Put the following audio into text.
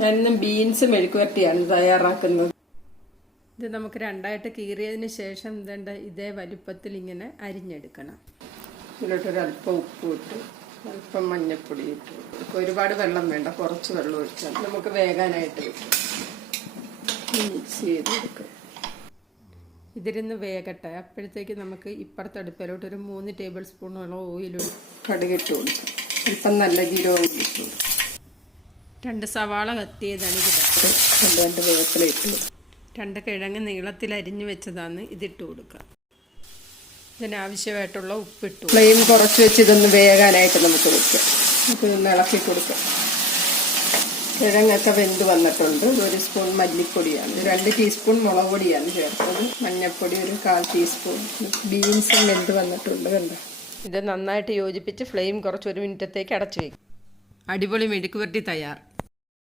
ഞാനിന്ന് ബീൻസ് മെഴുക്കുവരട്ടിയാണ് തയ്യാറാക്കുന്നത്. ഇത് നമുക്ക് രണ്ടായിട്ട് കീറിയതിന് ശേഷം ഇതേണ്ട ഇതേ വലുപ്പത്തിൽ ഇങ്ങനെ അരിഞ്ഞെടുക്കണം. ഇതിലോട്ടൊരു അല്പം ഉപ്പ് ഇട്ട്. അല്പം മഞ്ഞപ്പൊടി ഇട്ട്. ഇപ്പൊ ഒരുപാട് വെള്ളം വേണ്ട കുറച്ച് വെള്ളം ഒഴിച്ചാൽ നമുക്ക് വേകാനായിട്ട് വെക്കാം മിക്സ് ചെയ്ത് ഇതിരുന്ന് വേകട്ടെ. അപ്പോഴത്തേക്ക് നമുക്ക് ഇപ്പുറത്തെ അടുപ്പിലോട്ട് ഒരു മൂന്ന് ടേബിൾ സ്പൂണോളം ഓയിൽ കടുകിട്ട് കൊടുക്കാം. അല്പം നല്ല ജീരകം ഇട്ട് കൊടുക്കാം. രണ്ട് സവാള കത്തിയതാണ് ഇത് രണ്ട് രണ്ട് വേപ്പില ഇട്ട് രണ്ട് കിഴങ്ങ് നീളത്തിൽ അരിഞ്ഞു വെച്ചതാണ് ഇതിട്ട് കൊടുക്കുക. ഇതിനാവശ്യമായിട്ടുള്ള ഉപ്പിട്ടു ഫ്ലെയിം കുറച്ച് വെച്ച് ഇതൊന്ന് വേകാനായിട്ട് നമുക്ക് വെക്കാം. നമുക്ക് ഇതൊന്ന് ഇളക്കി കൊടുക്കാം. കിഴങ്ങൊക്കെ വെന്ത് വന്നിട്ടുണ്ട്. ഒരു സ്പൂൺ മല്ലിപ്പൊടിയാണ്. രണ്ട് ടീസ്പൂൺ മുളക് പൊടിയാണ് ചേർത്തത്. മഞ്ഞൾപ്പൊടി ഒരു കാൽ ടീസ്പൂൺ. ബീൻസും വെന്ത് വന്നിട്ടുണ്ട് കണ്ടോ? ഇത് നന്നായിട്ട് യോജിപ്പിച്ച് ഫ്ലെയിം കുറച്ച് ഒരു മിനിറ്റത്തേക്ക് അടച്ചു വയ്ക്കും അടിപൊളി മെഴുക്കുപുരട്ടി തയ്യാർ.